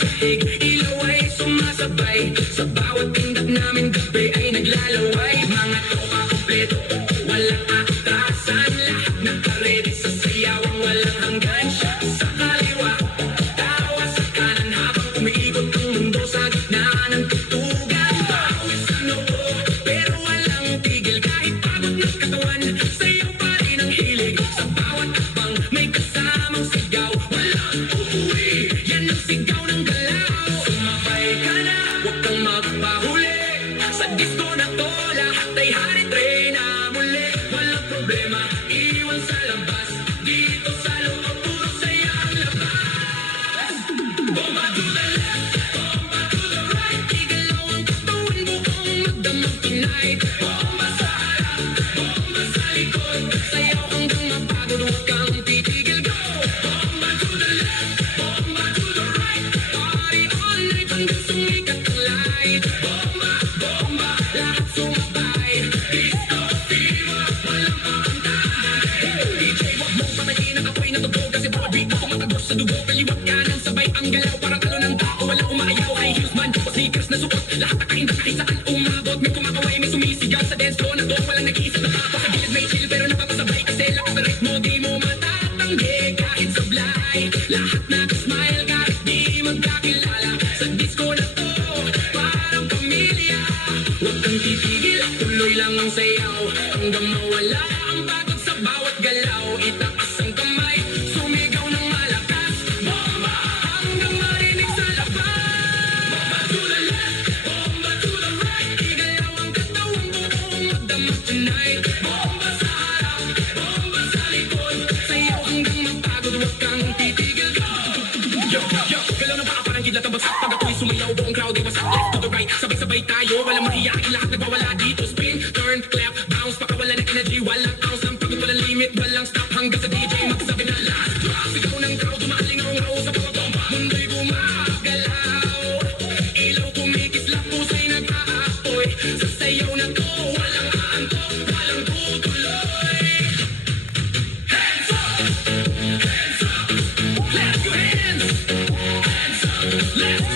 sahig, ilaw ay sumasabay. Sa bawat tindak namin gabi ay naglalaway. Mga tropa kompleto, walang atrasan. Lahat nakaredy sa sayawang walang hanggan. Siya sa kaliwa, tawa sa kanan, habang umiikot ang mundo sa gitna ng tutugan. Bawis sa noo, pero walang tigil. Kahit pagod ng katawan, sa'yo pa rin ang hilig. Sa bawat akbang may kasamang sigaw. Walang uuwi, yan ang sigaw ng galaw. Sumabay ka na, huwag kang magpahuli. Sa disco na to, lahat ay hari-tray na muli. Walang problema, iwan sa labas. Dito sa loob, puro saya ang labas. Bomba to the left, bomba to the right. Igalaw ang katawan, buong magdamag tonight. Bomba sa harap, bomba sa likod. Sayaw hanggang mapagod, huwag kang titigil, go. Bomba to the left, bomba to the right. Party all night hanggang sumikat ang light. Bomba, bomba, lahat sumabay. Disco fever, walang paantay. DJ, wag mong patayin ang apoy na tugtog. Kasi bawat beat na tumatagos sa dugo. Kaliwat kanan, sabay ang galaw. Parang talo ng tao, walang umaayaw. High heels man, o sneakers na suot. Lahat nakainda kahit saan umabot. May kumakaway, may sumisigaw sa dance floor na to. Walang nag-iisa na tao. Sa gilid may chill, pero napapasabay. Kasi lakas na ritmo, di mo matatanggi. Kahit sablay, lahat nakasmile. Kahit di magkakilala. Sa disco na to, parang pamilya. Huwag kang titigil, tuloy lang ang sayaw. Hanggang mawala ang pagod sa bawat galaw. Itaas ang kamay, sumigaw ng malakas. Bomba, hanggang marinig sa labas. Bomba to the left, bomba to the right. Igalaw ang katawang buong magdamag tonight. Bomba sa harap, bomba sa likod. Sayaw hanggang mapagod, huwag kang titigil, go. Yo, yo, galaw ng paa parang kidlat ang bagsak. Pag ako'y sumayaw, buong crowd ay wasak. Left to the right, sabay-sabay tayo, walang mahiyain. Lahat nagwawala dito, spin, turn, clap, bounce. Pakawala ng energy, walang ounce. Ang pagod, walang limit, walang stop. Hanggang sa DJ magsabi na last drop. Sigaw ng crowd, umalingaw-ngaw sa bawat bomba. Mundo'y gumagalaw, ilaw kumikislap, pusa'y nag-aapoy. Sa sayaw na to, walang aantok, walang tutuloy. Hands up, hands up, clap your hands. Hands up, left,